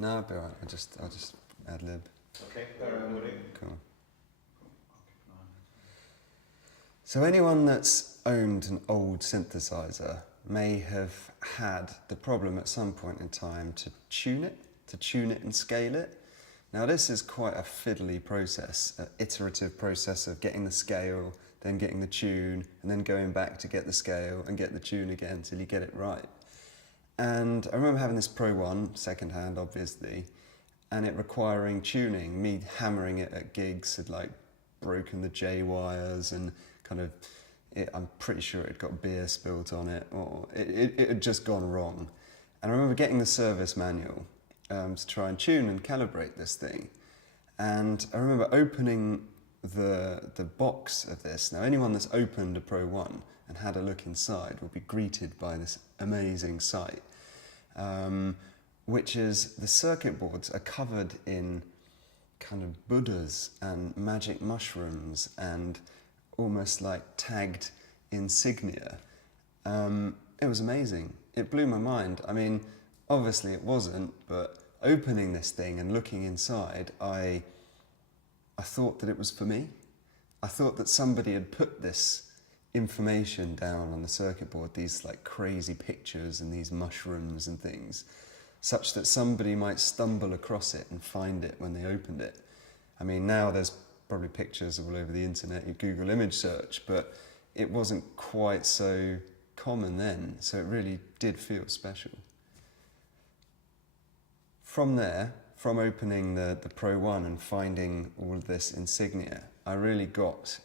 No, I'll be alright. I'll just ad lib. Okay, carry on with it. Cool. So anyone that's owned an old synthesizer may have had the problem at some point in time to tune it and scale it. Now this is quite a fiddly process, an iterative process of getting the scale, then getting the tune, and then going back to get the scale and get the tune again until you get it right. And I remember having this Pro 1, second hand obviously, and it requiring tuning. Me hammering it at gigs had like broken the J wires and kind of, I'm pretty sure it got beer spilt on it, or it had just gone wrong. And I remember getting the service manual to try and tune and calibrate this thing. And I remember opening the box of this. Now anyone that's opened a Pro 1 and had a look inside will be greeted by this amazing sight, which is the circuit boards are covered in kind of Buddhas and magic mushrooms and almost like tagged insignia. It was amazing. It blew my mind. I mean, obviously it wasn't, but opening this thing and looking inside, I thought that it was for me. I thought that somebody had put this information down on the circuit board, these like crazy pictures and these mushrooms and things, such that somebody might stumble across it and find it when they opened it. I mean, now there's probably pictures all over the internet, you Google image search, but it wasn't quite so common then, so it really did feel special. From there, from opening the Pro 1 and finding all of this insignia, I really got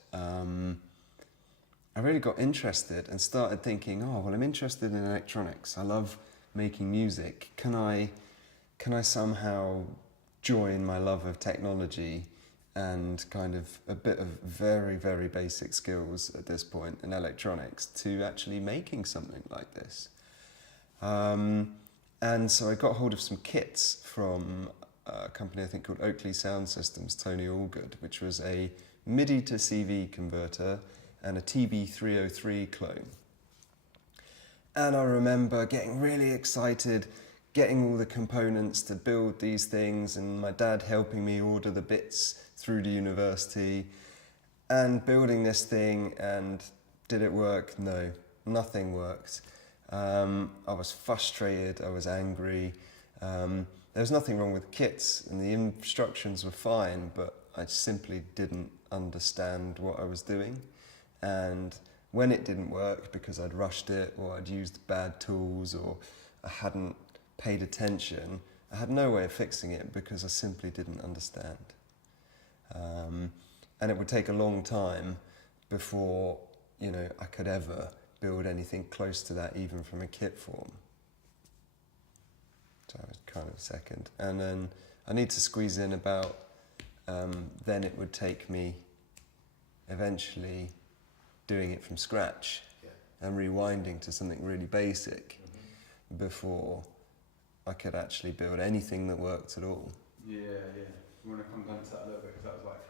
interested and started thinking, oh, well, I'm interested in electronics. I love making music. Can I somehow join my love of technology and kind of a bit of very, very basic skills at this point in electronics to actually making something like this? And so I got hold of some kits from a company I think called Oakley Sound Systems, Tony Allgood, which was a MIDI to CV converter and a TB303 clone. And I remember getting really excited, getting all the components to build these things, and my dad helping me order the bits through the university, and building this thing. And did it work? No, nothing worked. I was frustrated, I was angry. There was nothing wrong with the kits and the instructions were fine, but I simply didn't understand what I was doing. And when it didn't work because I'd rushed it or I'd used bad tools or I hadn't paid attention, I had no way of fixing it because I simply didn't understand. And it would take a long time before, you know, I could ever build anything close to that, even from a kit form. So I was kind of second. And then I need to squeeze in about, then it would take me eventually doing it from scratch and rewinding to something really basic before I could actually build anything that worked at all. Yeah, yeah. You want to come down to that a little bit, because that was like